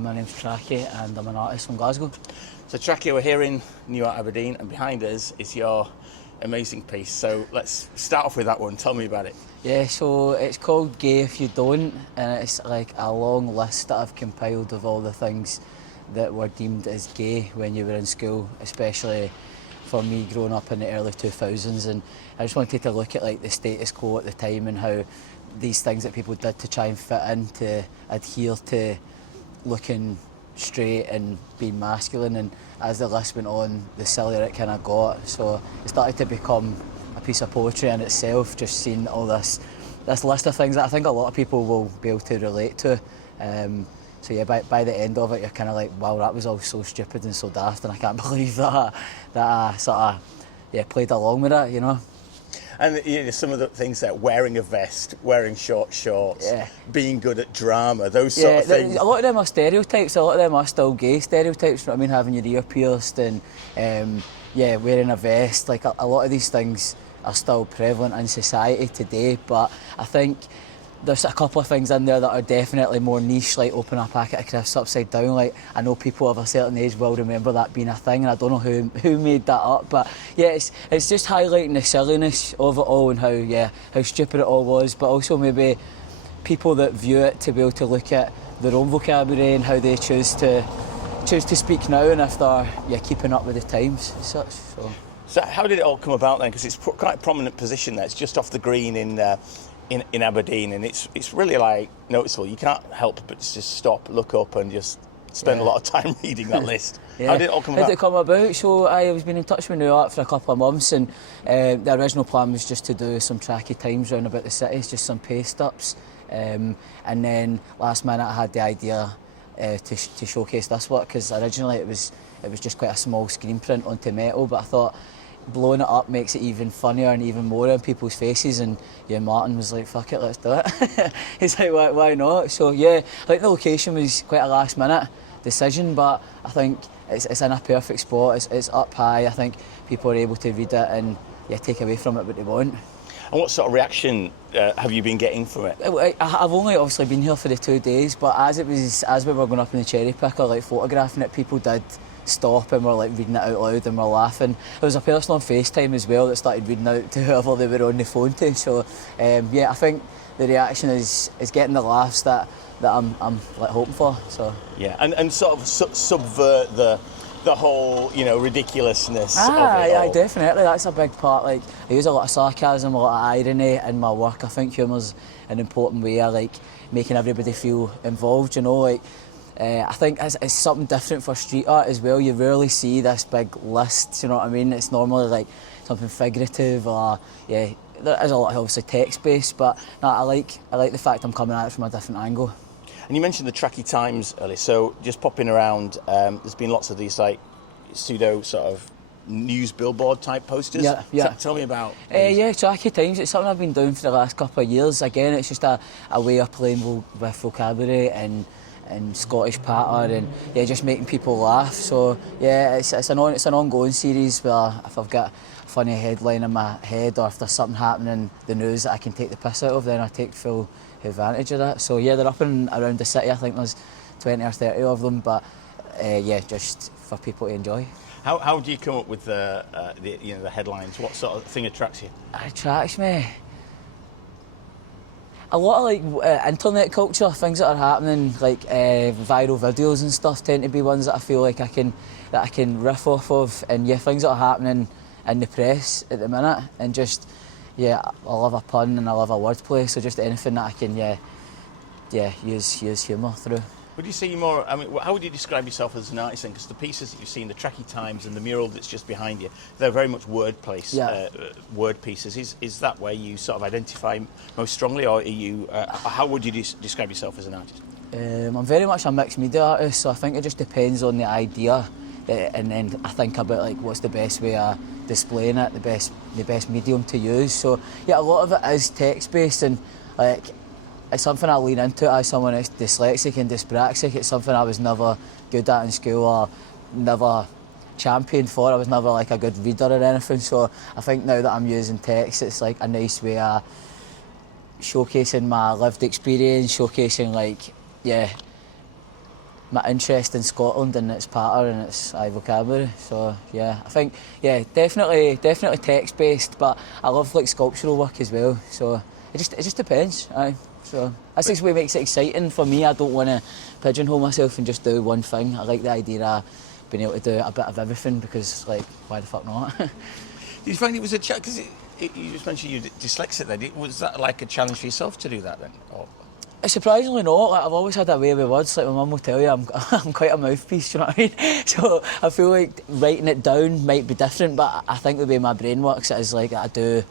My name's Trackie and I'm an artist from Glasgow. So Trackie, we're here in Nuart Aberdeen and behind us is your amazing piece. So let's start off with that one. Tell me about it. Yeah, so it's called Gay If You Don't, and it's like a long list that I've compiled of all the things that were deemed as gay when you were in school, especially for me growing up in the early 2000s. And I just wanted to look at like the status quo at the time and how these things that people did to try and fit in, to adhere to looking straight and being masculine, and as the list went on, the sillier it kind of got. So it started to become a piece of poetry in itself, just seeing all this list of things that I think a lot of people will be able to relate to. So yeah, by the end of it, you're kind of like, wow, that was all so stupid and so daft, and I can't believe that I sort of played along with it, you know. And you know, some of the things that wearing a vest, wearing short shorts, being good at drama, those sort of things. A lot of them are stereotypes. A lot of them are still gay stereotypes. You know what I mean? Having your ear pierced and wearing a vest. Like a lot of these things are still prevalent in society today. But I think there's a couple of things in there that are definitely more niche, like open a packet of crisps upside down. Like I know people of a certain age will remember that being a thing, and I don't know who made that up, but yeah, it's just highlighting the silliness of it all and how stupid it all was, but also maybe people that view it to be able to look at their own vocabulary and how they choose to speak now, and if they're keeping up with the times and such. So how did it all come about then? Because it's quite a prominent position there. It's just off the green in Aberdeen, and it's really like noticeable. You can't help but just stop, look up, and just spend a lot of time reading that list. How did it all come about? How did it come about? So I was been in touch with Nuart for a couple of months, and the original plan was just to do some Trackie Times round about the cities, just some paste-ups, and then last minute I had the idea to showcase this work, because originally it was just quite a small screen print onto metal, but I thought blowing it up makes it even funnier and even more in people's faces, and Martin was like, fuck it, let's do it. He's like, why not? So yeah, like the location was quite a last minute decision, but I think it's in a perfect spot. It's up high. I think people are able to read it and take away from it what they want. And what sort of reaction have you been getting from it? I've only obviously been here for the 2 days, but as we were going up in the cherry picker, like photographing it, people did stop and were like reading it out loud and were laughing. There was a person on FaceTime as well that started reading out to whoever they were on the phone to. So I think the reaction is getting the laughs that I'm like hoping for. So yeah, and sort of subvert the whole ridiculousness of it all. Yeah, definitely. That's a big part. Like I use a lot of sarcasm, a lot of irony in my work. I think humour's an important way of like making everybody feel involved. You know, like. I think it's something different for street art as well. You rarely see this big list, you know what I mean? It's normally like something figurative, or there is a lot of obviously text-based, but no, I like the fact I'm coming at it from a different angle. And you mentioned the Trackie Times earlier, so just popping around, there's been lots of these like pseudo sort of news billboard type posters. Yeah. Tell me about Trackie Times. It's something I've been doing for the last couple of years. Again, it's just a way of playing with vocabulary and Scottish patter, and just making people laugh. So it's an ongoing series where if I've got a funny headline in my head, or if there's something happening in the news that I can take the piss out of, then I take full advantage of that. So they're up and around the city. I think there's 20 or 30 of them, but just for people to enjoy. How do you come up with the headlines? What sort of thing attracts you? It attracts me a lot of like internet culture, things that are happening, like viral videos and stuff tend to be ones that I feel like I can riff off of, and things that are happening in the press at the minute, and just I love a pun and I love a wordplay, so just anything that I can use humour through. Would you say more? I mean, how would you describe yourself as an artist then? Because the pieces that you've seen, the Trackie Times and the mural that's just behind you, they're very much word pieces. Is that where you sort of identify most strongly, or are you? How would you describe yourself as an artist? I'm very much a mixed media artist, so I think it just depends on the idea, and then I think about like what's the best way of displaying it, the best medium to use. So a lot of it is text based, and like. It's something I lean into as someone who's dyslexic and dyspraxic. It's something I was never good at in school, or never championed for. I was never like a good reader or anything. So I think now that I'm using text, it's like a nice way of showcasing my lived experience, showcasing like my interest in Scotland and its patter and its vocabulary. So yeah, I think definitely text-based, but I love like sculptural work as well. So it just depends. Aye. So that's just what makes it exciting for me. I don't want to pigeonhole myself and just do one thing. I like the idea of being able to do a bit of everything, because like, why the fuck not? Did you find it was a challenge? Because you just mentioned you're dyslexic then. Was that like a challenge for yourself to do that then? Or? Surprisingly not. Like, I've always had that way with words. Like my mum will tell you, I'm quite a mouthpiece, do you know what I mean? So I feel like writing it down might be different, but I think the way my brain works, it is like I do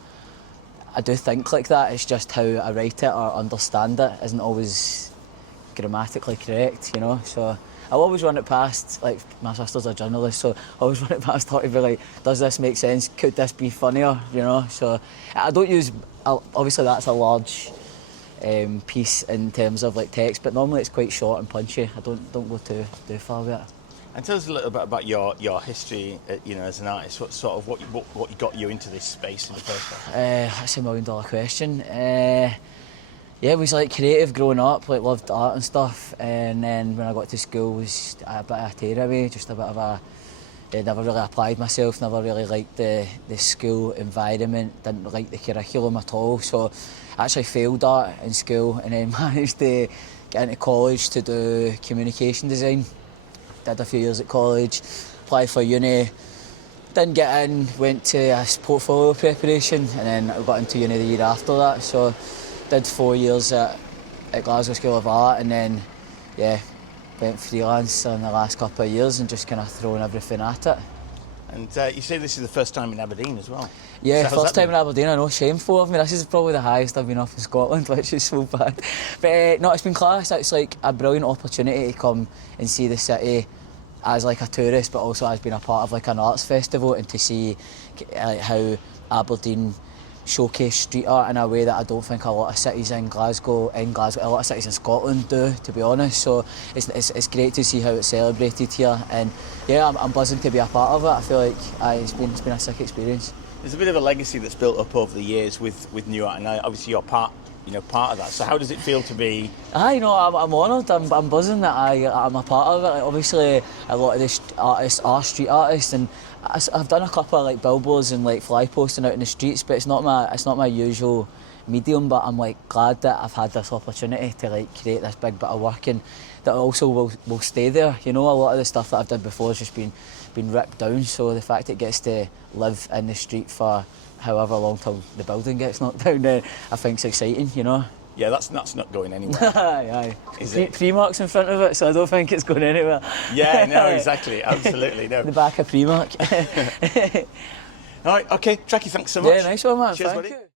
think like that. It's just how I write it or understand it isn't always grammatically correct, you know. So I'll always run it past, like my sister's a journalist, so I always run it past her to be like, does this make sense? Could this be funnier? You know. So I don't use. Obviously, that's a large piece in terms of like text, but normally it's quite short and punchy. I don't go too far with it. And tell us a little bit about your history, you know, as an artist. What got you into this space in the first place? That's $1 million question. Yeah, it was like creative growing up, like loved art and stuff, and then when I got to school it was a bit of a tearaway, just a bit of a. Never really applied myself, never really liked the school environment, didn't like the curriculum at all, so I actually failed art in school and then managed to get into college to do communication design. Did a few years at college, applied for uni, didn't get in, went to a portfolio preparation, and then I got into uni the year after that, so did 4 years at Glasgow School of Art, and then went freelance in the last couple of years and just kind of thrown everything at it. And you say this is the first time in Aberdeen as well? Yeah, so first time in Aberdeen. I know, shameful of me. This is probably the highest I've been up in Scotland, which is so bad. But no, it's been class. It's like a brilliant opportunity to come and see the city as like a tourist, but also as being a part of like an arts festival, and to see like how Aberdeen showcase street art in a way that I don't think a lot of cities in Glasgow, a lot of cities in Scotland do, to be honest. So it's great to see how it's celebrated here, and yeah, I'm buzzing to be a part of it. I feel like it's been a sick experience. There's a bit of a legacy that's built up over the years with Nuart, and obviously you're part of that. So how does it feel to be? I'm honoured. I'm buzzing that I'm a part of it. Like, obviously, a lot of the artists are street artists, and I've done a couple of like billboards and like fly posting out in the streets, but it's not my usual medium. But I'm like glad that I've had this opportunity to like create this big bit of work, and that also will stay there. You know, a lot of the stuff that I've done before has just been ripped down. So the fact it gets to live in the street for however long till the building gets knocked down, I think it's exciting, you know. Yeah, that's not going anywhere. Aye. Primark's in front of it, so I don't think it's going anywhere. Yeah, no, exactly, absolutely, no. The back of Primark. All right, okay, Trackie, thanks so much. Yeah, nice one, man. Cheers, Thank buddy. you.